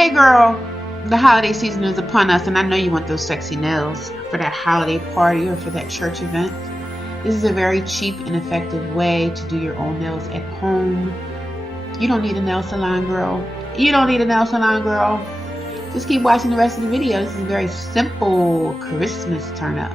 Hey girl, the holiday season is upon us, and I know you want those sexy nails for that holiday party or for that church event. This is a very cheap and effective way to do your own nails at home. You don't need a nail salon, girl. You don't need a nail salon, girl. Just keep watching the rest of the video. This is a very simple Christmas turn up.